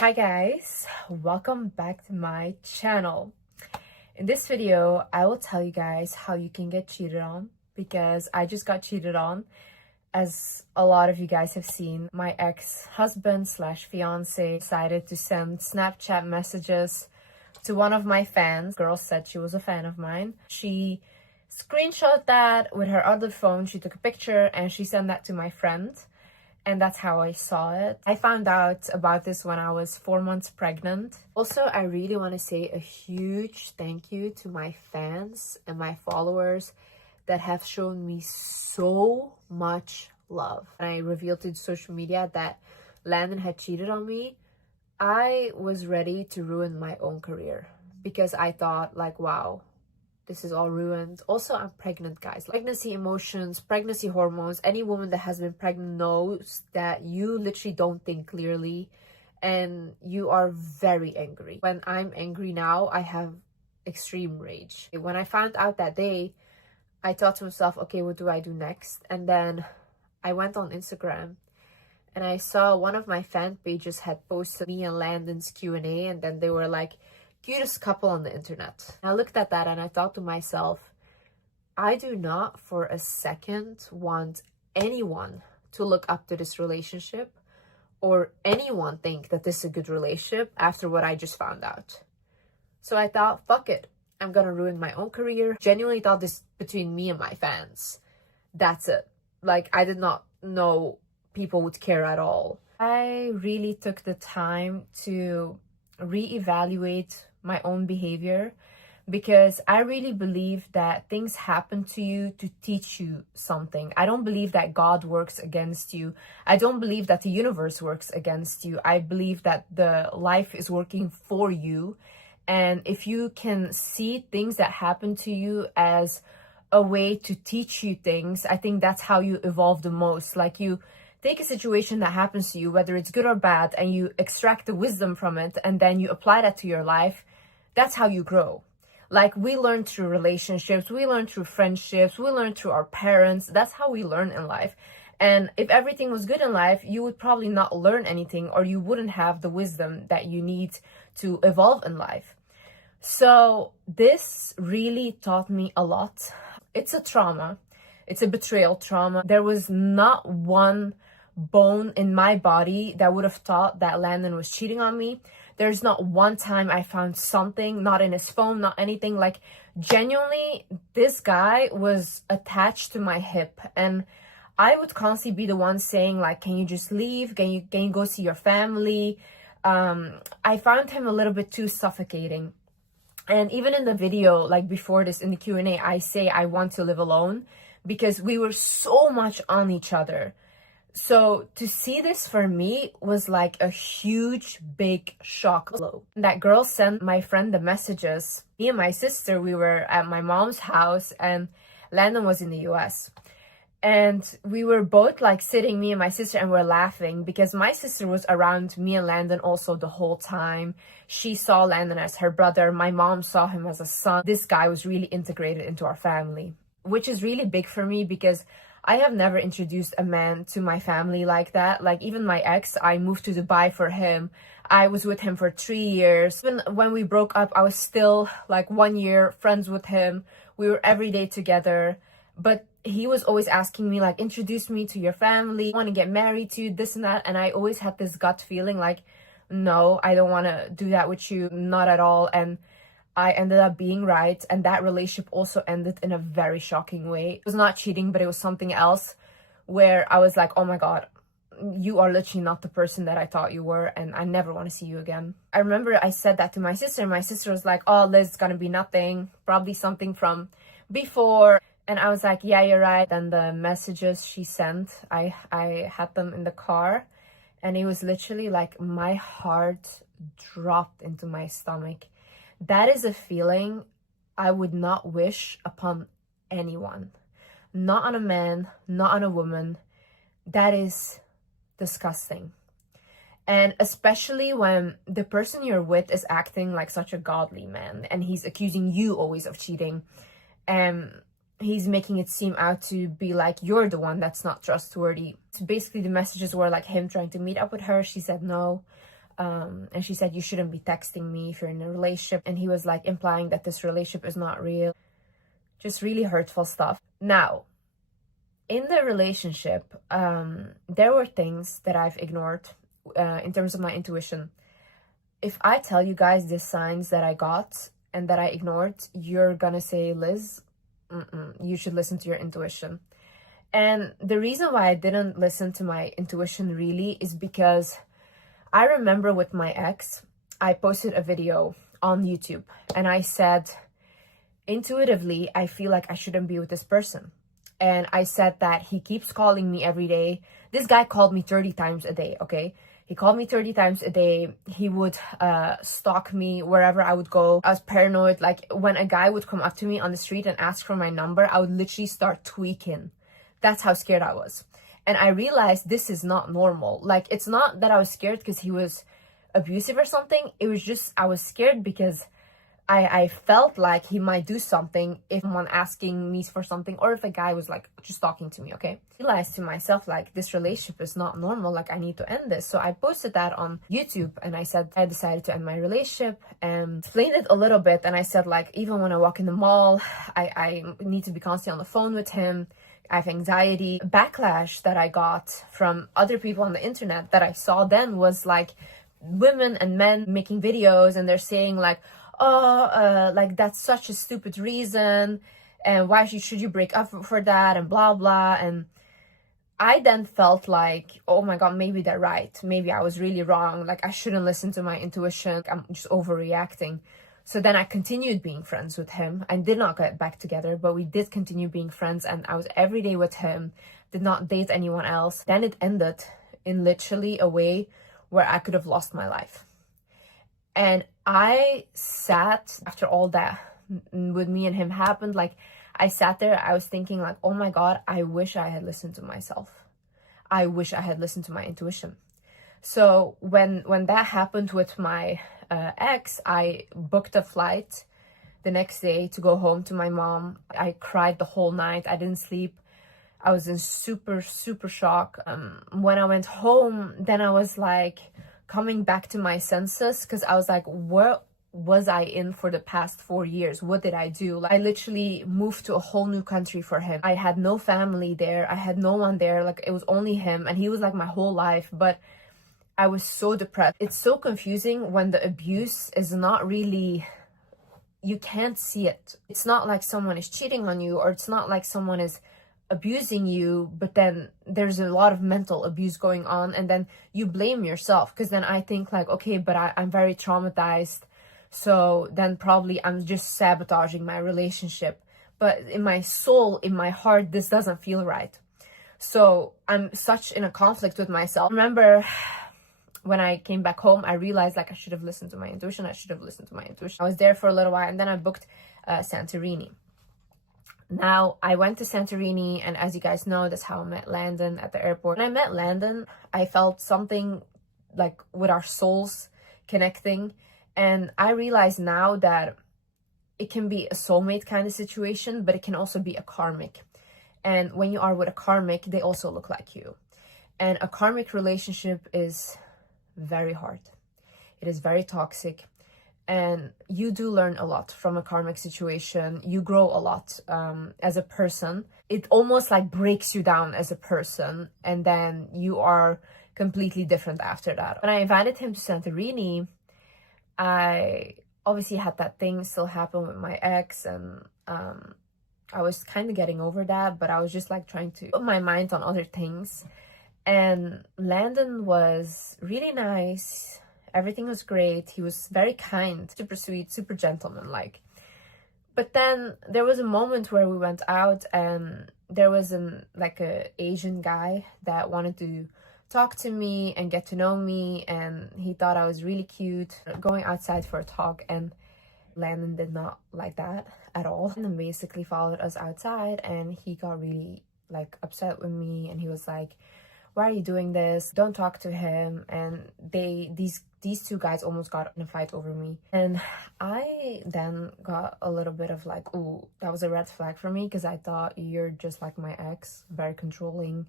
Hi guys, welcome back to my channel. In this video, I will tell you guys how you can get cheated on, because I just got cheated on. As a lot of you guys have seen, my ex-husband slash fiance decided to send Snapchat messages to one of my fans. Girl said she was a fan of mine. She screenshot that with her other phone. She took a picture and she sent that to my friend. And that's how I saw it. I found out about this when I was 4 months pregnant. Also, I really want to say a huge thank you to my fans and my followers that have shown me so much love. When I revealed to social media that Landon had cheated on me, I was ready to ruin my own career, because I thought like, wow, this is all ruined. Also, I'm pregnant, guys. Pregnancy emotions, pregnancy hormones. Any woman that has been pregnant knows that you literally don't think clearly and you are very angry. When I'm angry now, I have extreme rage. When I found out that day, I thought to myself, okay, what do I do next? And then I went on Instagram and I saw one of my fan pages had posted me and Landon's Q&A, and then they were like, cutest couple on the internet. I looked at that and I thought to myself, I do not for a second want anyone to look up to this relationship or anyone think that this is a good relationship after what I just found out. So I thought, fuck it, I'm gonna ruin my own career. Genuinely thought this between me and my fans. That's it. Like, I did not know people would care at all. I really took the time to reevaluate my own behavior, because I really believe that things happen to you to teach you something. I don't believe that God works against you. I don't believe that the universe works against you. I believe that the life is working for you. And if you can see things that happen to you as a way to teach you things, I think that's how you evolve the most. Like, you take a situation that happens to you, whether it's good or bad, and you extract the wisdom from it, and then you apply that to your life. That's how you grow. Like, we learn through relationships, we learn through friendships, we learn through our parents. That's how we learn in life. And if everything was good in life, you would probably not learn anything, or you wouldn't have the wisdom that you need to evolve in life. So this really taught me a lot. It's a trauma. It's a betrayal trauma. There was not one bone in my body that would have thought that Landon was cheating on me. There's not one time I found something, not in his phone, not anything. Like, genuinely, this guy was attached to my hip, and I would constantly be the one saying like, can you just leave? Can you go see your family? I found him a little bit too suffocating. And even in the video, like before this, in the Q&A, I say I want to live alone, because we were so much on each other. So to see this for me was like a huge, big shock. That girl sent my friend the messages. Me and my sister, we were at my mom's house, and Landon was in the US. And we were both like sitting, me and my sister, and we're laughing because my sister was around me and Landon also the whole time. She saw Landon as her brother. My mom saw him as a son. This guy was really integrated into our family, which is really big for me, because I have never introduced a man to my family like that. Like, even my ex, I moved to Dubai for him. I was with him for 3 years. Even when we broke up, I was still like 1 year friends with him. We were every day together. But he was always asking me like, introduce me to your family. I want to get married to you, this and that. And I always had this gut feeling like, no, I don't want to do that with you. Not at all. And I ended up being right, and that relationship also ended in a very shocking way. It was not cheating, but it was something else, where I was like, oh my God, you are literally not the person that I thought you were, and I never want to see you again. I remember I said that to my sister, and my sister was like, oh, Liz, it's gonna be nothing, probably something from before. And I was like, yeah, you're right. And the messages she sent, I had them in the car, and it was literally like my heart dropped into my stomach. That is a feeling I would not wish upon anyone. Not on a man, not on a woman. That is disgusting. And especially when the person you're with is acting like such a godly man, and he's accusing you always of cheating. He's making it seem out to be like you're the one that's not trustworthy. So basically the messages were like him trying to meet up with her. She said no. and she said, you shouldn't be texting me if you're in a relationship. And he was like implying that this relationship is not real. Just really hurtful stuff. Now, in the relationship, there were things that I've ignored in terms of my intuition. If I tell you guys the signs that I got and that I ignored, you're gonna say, Liz, you should listen to your intuition. And the reason why I didn't listen to my intuition really is because I remember with my ex, I posted a video on YouTube and I said, intuitively, I feel like I shouldn't be with this person. And I said that he keeps calling me every day. This guy called me 30 times a day, okay? He called me 30 times a day. He would stalk me wherever I would go. I was paranoid. Like when a guy would come up to me on the street and ask for my number, I would literally start tweaking. That's how scared I was. And I realized this is not normal. Like, it's not that I was scared because he was abusive or something. It was just, I was scared because I felt like he might do something if someone asking me for something, or if a guy was like just talking to me, okay? I realized to myself, like, this relationship is not normal. Like, I need to end this. So I posted that on YouTube and I said, I decided to end my relationship and explained it a little bit. And I said, like, even when I walk in the mall, I need to be constantly on the phone with him. I have anxiety. Backlash that I got from other people on the internet that I saw then was like women and men making videos and they're saying like, oh, like that's such a stupid reason and why should you break up for that and blah blah. And I then felt like, oh my god, maybe they're right, maybe I was really wrong, like I shouldn't listen to my intuition, I'm just overreacting. So then I continued being friends with him. I did not get back together, but we did continue being friends and I was every day with him, did not date anyone else. Then it ended in literally a way where I could have lost my life. And I sat, after all that with me and him happened, like I sat there, I was thinking like, oh my god, I wish I had listened to myself. I wish I had listened to my intuition. So when that happened with my ex, I booked a flight the next day to go home to my mom. I cried the whole night. I didn't sleep. I was in super shock. When I went home, then I was like coming back to my senses because I was like, what was I in for the past 4 years? What did I do? Like, I literally moved to a whole new country for him. I had no family there. I had no one there. Like, it was only him and he was like my whole life. But I was so depressed. It's so confusing when the abuse is not really, you can't see it. It's not like someone is cheating on you or it's not like someone is abusing you, but then there's a lot of mental abuse going on and then you blame yourself because then I think like, okay, but I'm very traumatized. So then probably I'm just sabotaging my relationship. But in my soul, in my heart, this doesn't feel right. So I'm such in a conflict with myself. Remember, when I came back home, I realized like I should have listened to my intuition. I should have listened to my intuition. I was there for a little while and then I booked Santorini. Now, I went to Santorini and as you guys know, that's how I met Landon at the airport. When I met Landon, I felt something like with our souls connecting. And I realize now that it can be a soulmate kind of situation, but it can also be a karmic. And when you are with a karmic, they also look like you. And a karmic relationship is very hard. It is very toxic. And you do learn a lot from a karmic situation. You grow a lot as a person. It almost like breaks you down as a person. And then you are completely different after that. When I invited him to Santorini, I obviously had that thing still happen with my ex. And I was kind of getting over that. But I was just like trying to put my mind on other things. And Landon was really nice. Everything was great. He was very kind, super sweet, super gentleman-like. But then there was a moment where we went out and there was a Asian guy that wanted to talk to me and get to know me. And he thought I was really cute. Going outside for a talk and Landon did not like that at all. And then basically followed us outside and he got really like upset with me. And he was like, why are you doing this? Don't talk to him. And these two guys almost got in a fight over me. And I then got a little bit of like, ooh, that was a red flag for me because I thought you're just like my ex, very controlling,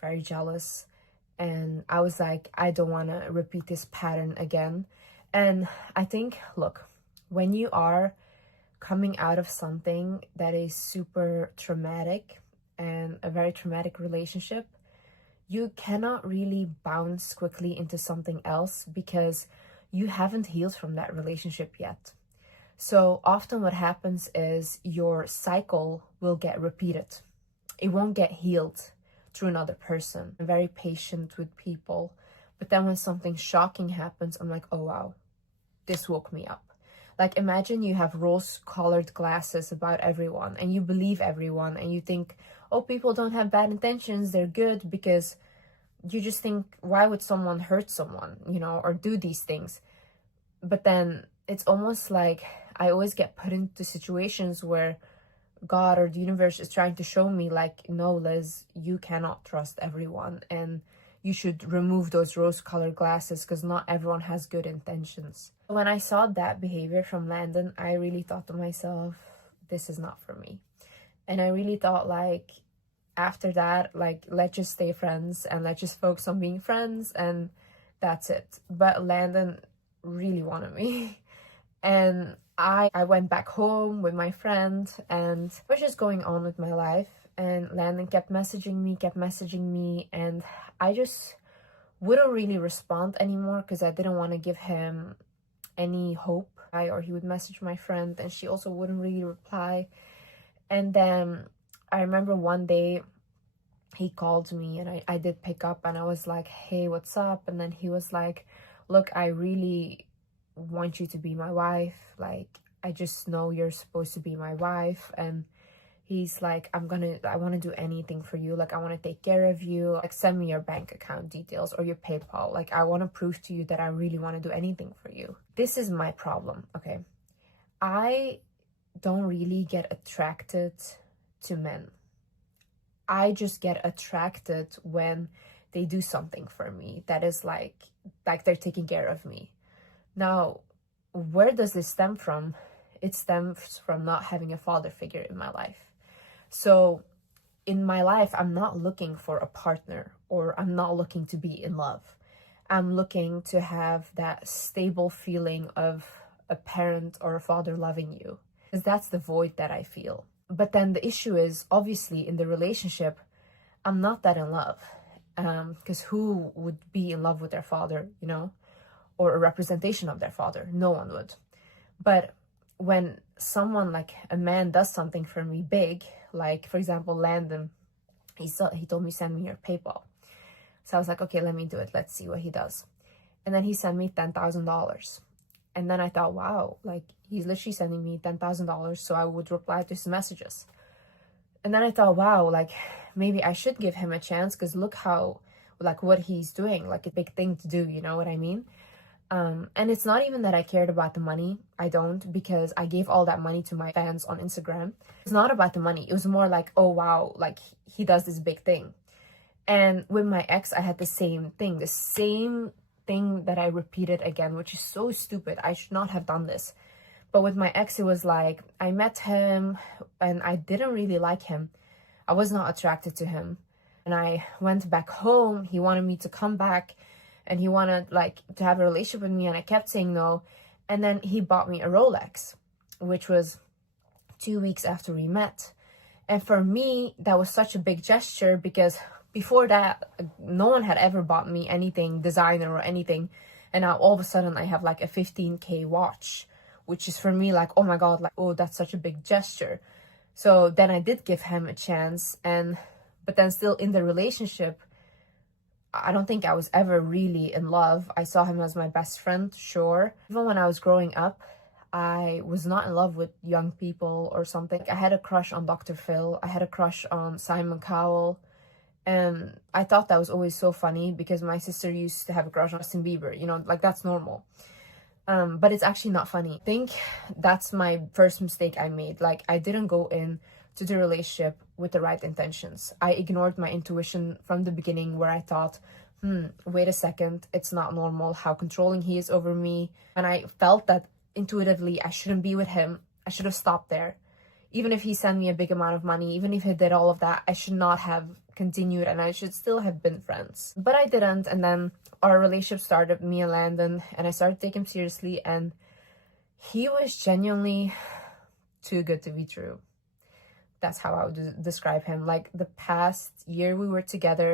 very jealous. And I was like, I don't want to repeat this pattern again. And I think, look, when you are coming out of something that is super traumatic and a very traumatic relationship, you cannot really bounce quickly into something else because you haven't healed from that relationship yet. So often what happens is your cycle will get repeated. It won't get healed through another person. I'm very patient with people. But then when something shocking happens, I'm like, oh wow, this woke me up. Like imagine you have rose-colored glasses about everyone and you believe everyone and you think, oh, people don't have bad intentions, they're good, because you just think, why would someone hurt someone, or do these things? But then it's almost like I always get put into situations where God or the universe is trying to show me like, no, Liz, you cannot trust everyone and you should remove those rose-colored glasses because not everyone has good intentions. When I saw that behavior from Landon, I really thought to myself, this is not for me. And I really thought like, after that, like, let's just stay friends and let's just focus on being friends and that's it. But Landon really wanted me. And I went back home with my friend and I was just going on with my life. And Landon kept messaging me, and I just wouldn't really respond anymore because I didn't want to give him any hope. Or he would message my friend and she also wouldn't really reply. And then I remember one day he called me and I did pick up and I was like, hey, what's up? And then he was like, look, I really want you to be my wife. Like, I just know you're supposed to be my wife. And he's like, I want to do anything for you. Like, I want to take care of you. Like, send me your bank account details or your PayPal. Like, I want to prove to you that I really want to do anything for you. This is my problem, okay? I don't really get attracted to men. I just get attracted when they do something for me that is like they're taking care of me. Now, where does this stem from? It stems from not having a father figure in my life. So in my life, I'm not looking for a partner or I'm not looking to be in love. I'm looking to have that stable feeling of a parent or a father loving you, because that's the void that I feel. But then the issue is, obviously, in the relationship, I'm not that in love. Because who would be in love with their father, or a representation of their father? No one would. But when someone, like a man, does something for me big, like, for example, Landon, he told me, send me your PayPal. So I was like, okay, let me do it. Let's see what he does. And then he sent me $10,000. And then I thought, wow, like, he's literally sending me $10,000 so I would reply to his messages. And then I thought, wow, like, maybe I should give him a chance because look how, like, what he's doing, like a big thing to do, you know what I mean? And it's not even that I cared about the money. I don't, because I gave all that money to my fans on Instagram. It's not about the money. It was more like, oh, wow, like, he does this big thing. And with my ex, I had the same thing that I repeated again, which is so stupid. I should not have done this. But with my ex, it was like, I met him and I didn't really like him. I was not attracted to him. And I went back home. He wanted me to come back and he wanted, like, to have a relationship with me, and I kept saying no. And then he bought me a Rolex, which was 2 weeks after we met. And for me, that was such a big gesture because before that, no one had ever bought me anything designer or anything. And now all of a sudden I have like a 15K watch, which is for me like, oh my God, like, oh, that's such a big gesture. So then I did give him a chance. But then still in the relationship, I don't think I was ever really in love. I saw him as my best friend, sure. Even when I was growing up, I was not in love with young people or something. I had a crush on Dr. Phil. I had a crush on Simon Cowell. And I thought that was always so funny because my sister used to have a crush on Justin Bieber, like, that's normal. But it's actually not funny. I think that's my first mistake I made. Like, I didn't go in to the relationship with the right intentions. I ignored my intuition from the beginning, where I thought, wait a second, it's not normal how controlling he is over me. And I felt that intuitively I shouldn't be with him. I should have stopped there. Even if he sent me a big amount of money, even if he did all of that, I should not have continued and I should still have been friends. But I didn't, and then our relationship started, me and Landon, and I started taking him seriously, and he was genuinely too good to be true. That's how I would describe him. Like, the past year we were together,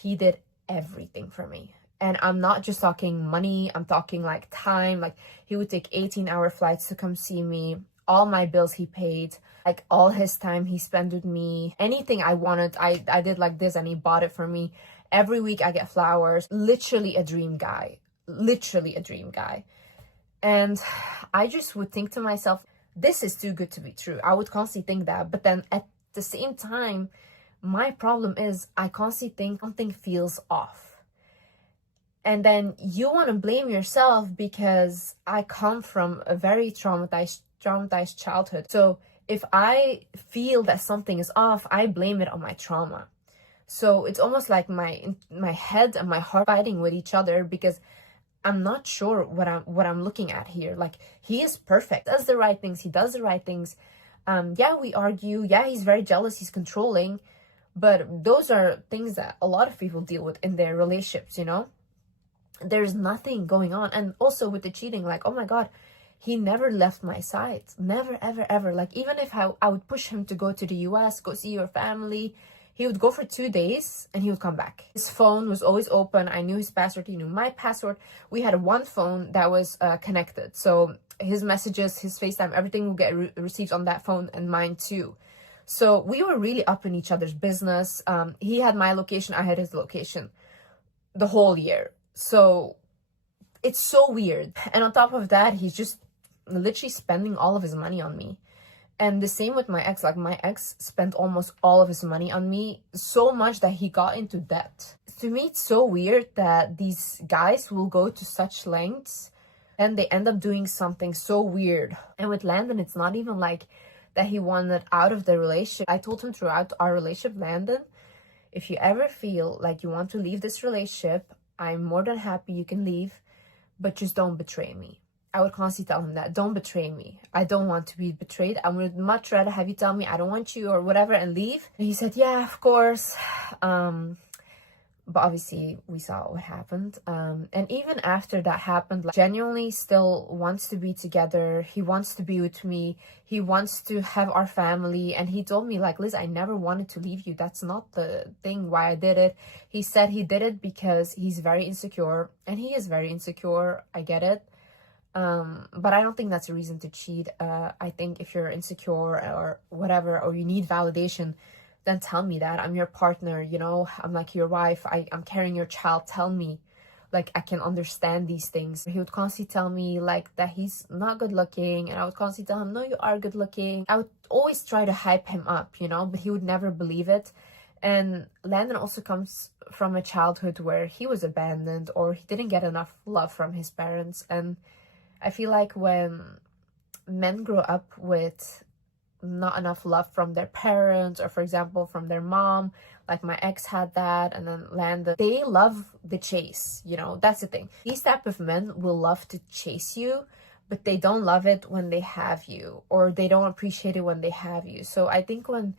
he did everything for me. And I'm not just talking money, I'm talking like time. Like, he would take 18-hour flights to come see me. All my bills he paid. Like, all his time he spent with me. Anything I wanted, I did like this, and he bought it for me. Every week I get flowers. Literally a dream guy. Literally a dream guy. And I just would think to myself, this is too good to be true. I would constantly think that. But then at the same time, my problem is I constantly think something feels off. And then you want to blame yourself, because I come from a very traumatized childhood. So if I feel that something is off, I blame it on my trauma. So it's almost like my head and my heart fighting with each other, because I'm not sure what I'm looking at here. Like, he is perfect, does the right things, he does the right things. Yeah, we argue. Yeah, he's very jealous, he's controlling. But those are things that a lot of people deal with in their relationships, you know? There's nothing going on. And also with the cheating, like, oh my God, he never left my side. Never, ever, ever. Like, even if I would push him to go to the US, go see your family, he would go for 2 days and he would come back. His phone was always open. I knew his password. He knew my password. We had one phone that was connected. So his messages, his FaceTime, everything would get received on that phone, and mine too. So we were really up in each other's business. He had my location. I had his location the whole year. So it's so weird. And on top of that, he's just literally spending all of his money on me. And the same with my ex. Like, my ex spent almost all of his money on me, so much that he got into debt. To me, it's so weird that these guys will go to such lengths and they end up doing something so weird. And with Landon, it's not even like that he wanted out of the relationship. I told him throughout our relationship, Landon, if you ever feel like you want to leave this relationship, I'm more than happy you can leave, but just don't betray me. I would constantly tell him that. Don't betray me. I don't want to be betrayed. I would much rather have you tell me I don't want you or whatever and leave. And he said, yeah, of course. But obviously we saw what happened. And even after that happened, like, genuinely still wants to be together. He wants to be with me. He wants to have our family. And he told me, like, Liz, I never wanted to leave you. That's not the thing why I did it. He said he did it because he's very insecure. And he is very insecure. I get it. But I don't think that's a reason to cheat. I think if you're insecure or whatever, or you need validation, then tell me that. I'm your partner, you know, I'm like your wife, I'm carrying your child. Tell me, like, I can understand these things. He would constantly tell me, like, that he's not good looking, and I would constantly tell him, no, you are good looking. I would always try to hype him up, you know, but he would never believe it. And Landon also comes from a childhood where he was abandoned, or he didn't get enough love from his parents. And I feel like when men grow up with not enough love from their parents, or for example from their mom, like my ex had that, and then Landon, they love the chase, you know. That's the thing. These type of men will love to chase you, but they don't love it when they have you, or they don't appreciate it when they have you. So I think when